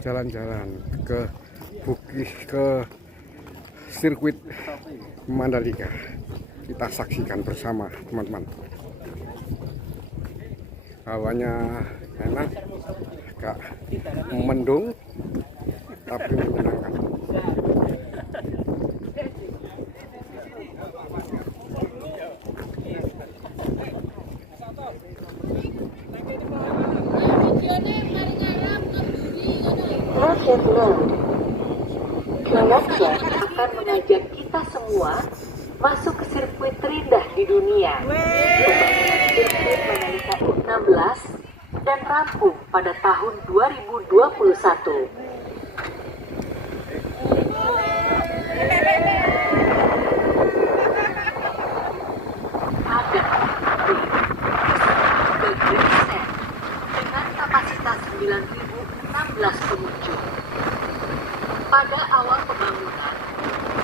jalan-jalan ke ke sirkuit Mandalika. Kita saksikan bersama teman-teman. Hawanya enak, agak mendung tapi menyenangkan. Rocket Load. Kelompok akan mengajak kita semua masuk ke sirkuit terindah di dunia. Pembangunan sirkuit Mandalika U16 dan rampung pada tahun 2021. Ada dengan kapasitas 9.016 pengunjung. Pada awal pembangunan,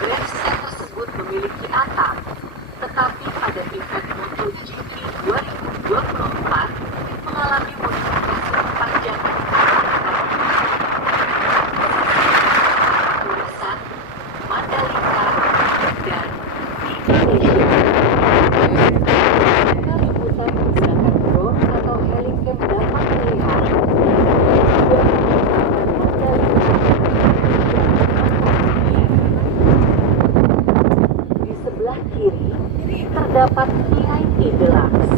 grandstand tersebut memiliki atap, tetapi pada tingkat MotoGP 2024 mengalami modifikasi perpanjangan tulisan Mandalika dan Indonesia. Liputan menggunakan drone atau helicam dapat melihat di sebelah kiri terdapat VIP Deluxe.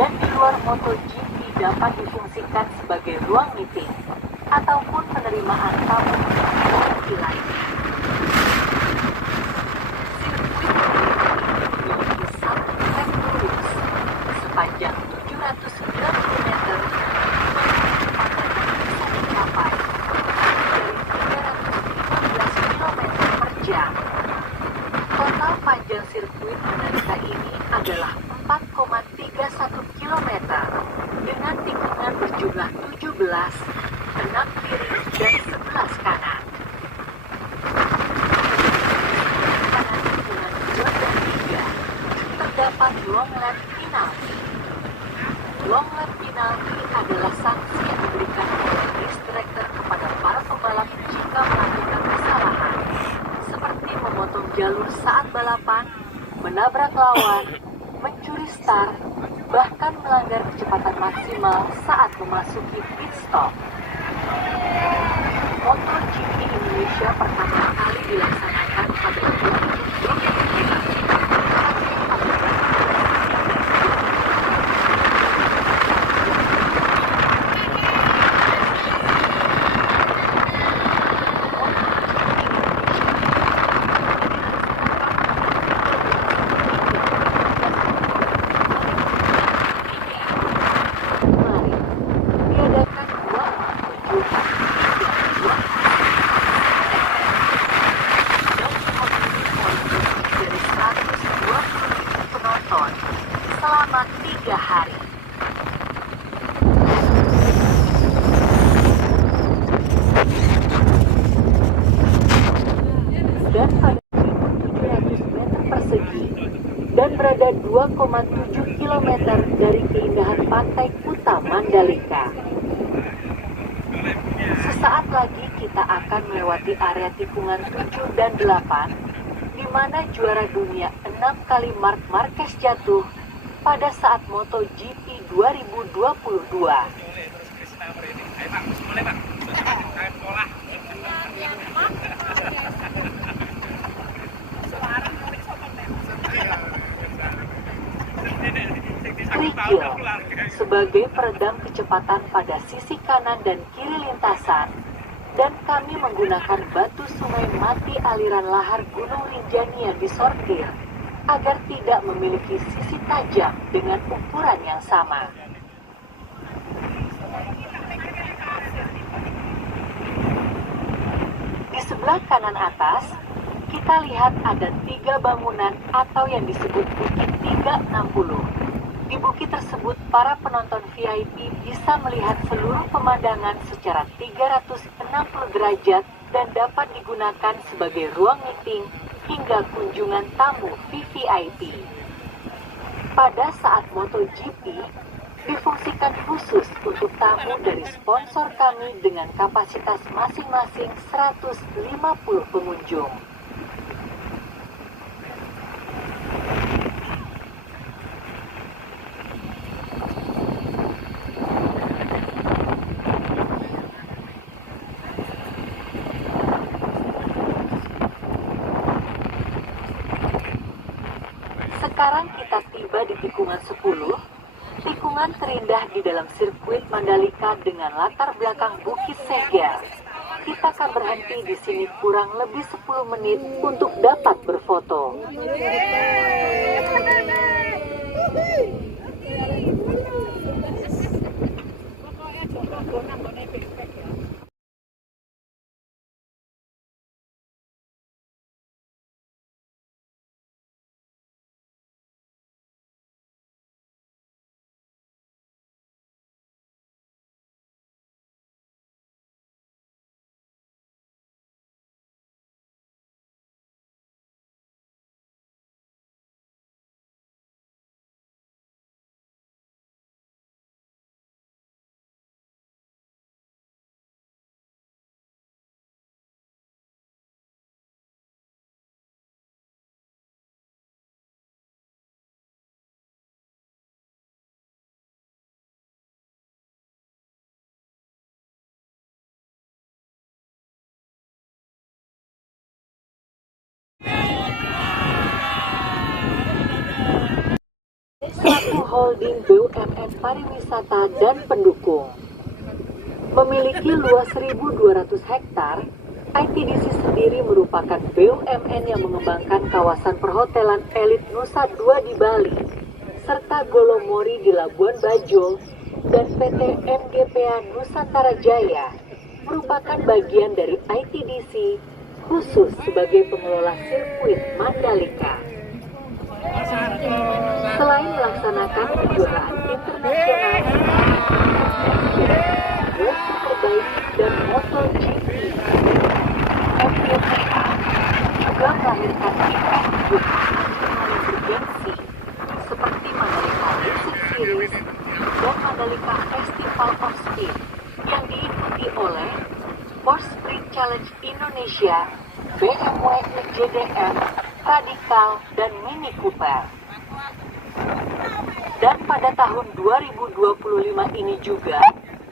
Dan di luar MotoGP dapat difungsikan sebagai ruang meeting ataupun penerimaan tamu di lainnya. Sirkuit memiliki satu trek lurus sepanjang 790 meter bisa dicapai dari 315 km per jam. Total panjang sirkuit Mandalika ini adalah 4,31 km dengan tikungan berjumlah 17, 6 kiri dan 11 kanan. Kanan tikungan 2 dan 3 terdapat long lap penalty. Long lap penalty adalah sanksi yang diberikan oleh race director kepada para pembalap jika melakukan kesalahan, seperti memotong jalur saat balapan, menabrak lawan, mencuri start, bahkan melanggar kecepatan maksimal saat memasuki pit stop. MotoGP Indonesia pertama kali dilaksanakan pada 2023. Selama 3 hari. Dan pada 1.700 meter persegi dan berada 2,7 km dari keindahan pantai Kuta Mandalika. Sesaat lagi kita akan melewati area tikungan 7 dan 8, di mana juara dunia 6 kali Marc Marquez jatuh pada saat MotoGP 2022. Kerikil sebagai peredam kecepatan pada sisi kanan dan kiri lintasan, dan kami menggunakan batu sungai mati aliran lahar Gunung Rinjani yang disortir agar tidak memiliki sisi tajam dengan ukuran yang sama. Di sebelah kanan atas, kita lihat ada 3 bangunan atau yang disebut Bukit 360. Di bukit tersebut, para penonton VIP bisa melihat seluruh pemandangan secara 360 derajat dan dapat digunakan sebagai ruang meeting hingga kunjungan tamu VVIP. Pada saat MotoGP, difungsikan khusus untuk tamu dari sponsor kami dengan kapasitas masing-masing 150 pengunjung. Sekarang kita tiba di tikungan 10, tikungan terindah di dalam sirkuit Mandalika dengan latar belakang Bukit Seger. Kita akan berhenti di sini kurang lebih 10 menit untuk dapat berfoto. Selaku holding BUMN pariwisata dan pendukung, memiliki luas 1.200 hektar, ITDC sendiri merupakan BUMN yang mengembangkan kawasan perhotelan elit Nusa Dua di Bali, serta Golomori di Labuan Bajo, dan PT MGPA Nusantara Jaya merupakan bagian dari ITDC khusus sebagai pengelola sirkuit Mandalika. Selain melaksanakan kejuaraan internasional, World Superbike dan MotoGP, MGPA juga melahirkan event yang bergengsi seperti Mandalika Racing Series dan Mandalika Festival of Speed yang diikuti oleh Porsche Sprint Challenge Indonesia, BMW JDM, Radical, dan Mini Cooper. Dan pada tahun 2025 ini juga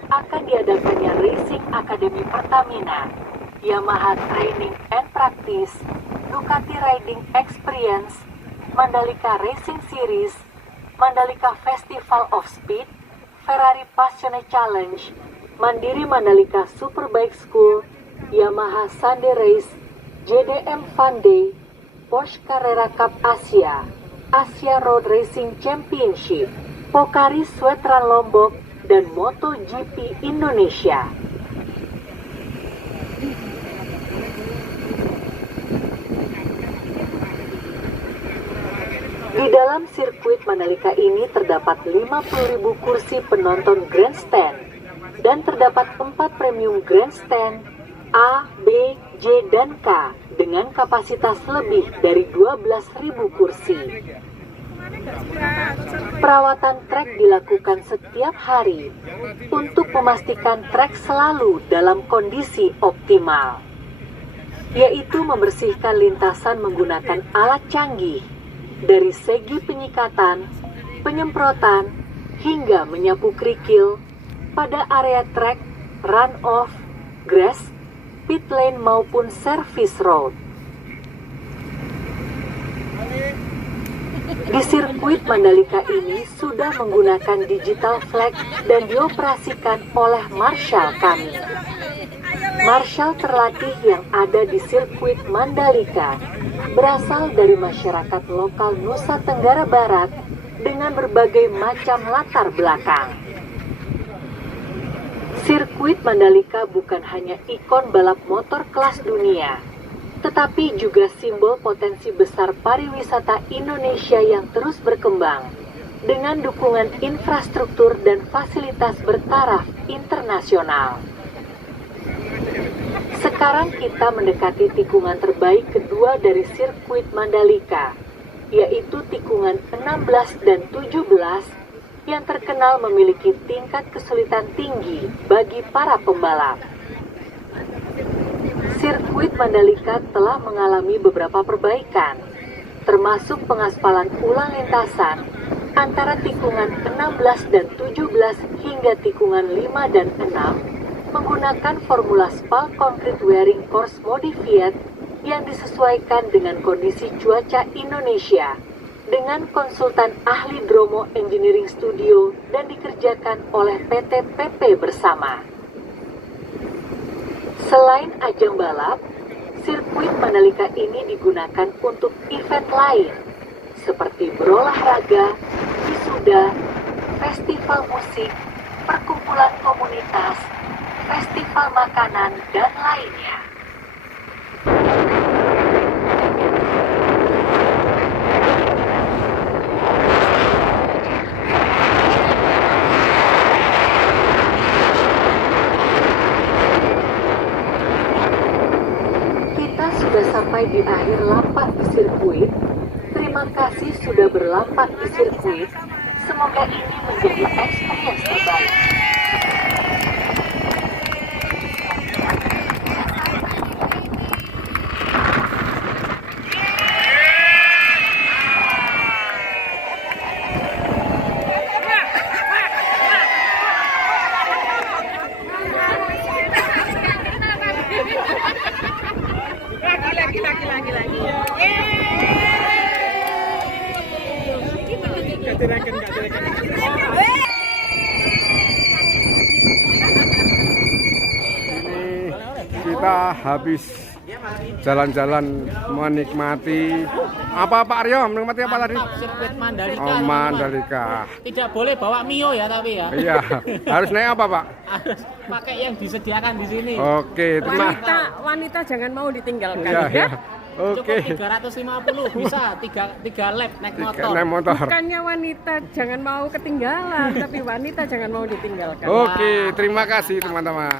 akan diadakannya Racing Academy Pertamina, Yamaha Training and Practice, Ducati Riding Experience, Mandalika Racing Series, Mandalika Festival of Speed, Ferrari Passionate Challenge, Mandiri Mandalika Superbike School, Yamaha Sunday Race, JDM Fun Day, Porsche Carrera Cup Asia, Asia Road Racing Championship, Pokari Sweatran Lombok, dan MotoGP Indonesia. Di dalam sirkuit Mandalika ini terdapat 50.000 kursi penonton grandstand dan terdapat 4 premium grandstand A, B, J, dan K dengan kapasitas lebih dari 12.000 kursi. Perawatan trek dilakukan setiap hari untuk memastikan trek selalu dalam kondisi optimal, yaitu membersihkan lintasan menggunakan alat canggih dari segi penyikatan, penyemprotan, hingga menyapu kerikil pada area trek, run-off, grass, pit lane maupun service road. Di sirkuit Mandalika ini sudah menggunakan digital flag dan dioperasikan oleh marshal kami. Marshal terlatih yang ada di sirkuit Mandalika berasal dari masyarakat lokal Nusa Tenggara Barat dengan berbagai macam latar belakang. Sirkuit Mandalika bukan hanya ikon balap motor kelas dunia, tetapi juga simbol potensi besar pariwisata Indonesia yang terus berkembang, dengan dukungan infrastruktur dan fasilitas bertaraf internasional. Sekarang kita mendekati tikungan terbaik kedua dari sirkuit Mandalika, yaitu tikungan 16 dan 17 yang terkenal memiliki tingkat kesulitan tinggi bagi para pembalap. Sirkuit Mandalika telah mengalami beberapa perbaikan, termasuk pengaspalan ulang lintasan antara tikungan 16 dan 17 hingga tikungan 5 dan 6 menggunakan formula spal concrete wearing course modified yang disesuaikan dengan kondisi cuaca Indonesia dengan konsultan ahli Dromo Engineering Studio dan dikerjakan oleh PT PP bersama. Selain ajang balap, sirkuit Mandalika ini digunakan untuk event lain seperti berolahraga, wisuda, festival musik, perkumpulan komunitas, festival makanan, dan lainnya. Kita sudah sampai di akhir lapak di sirkuit. Terima kasih sudah berlapak di sirkuit. Semoga ini menjadi experience terbaik. Kita habis jalan-jalan menikmati apa Pak Aryo? Menikmati apa tadi? Sirkuit Mandalika. Oh, Mandalika. Tidak boleh bawa Mio ya tapi ya. Iya, harus naik apa Pak? Harus pakai yang disediakan di sini. Oke, terima. Wanita jangan mau ditinggalkan Iya, ya. ya. Oke. Cukup 350 bisa 3 lap naik motor. Naik motor. Bukannya wanita jangan mau ketinggalan, tapi wanita jangan mau ditinggalkan. Oke, terima kasih teman-teman.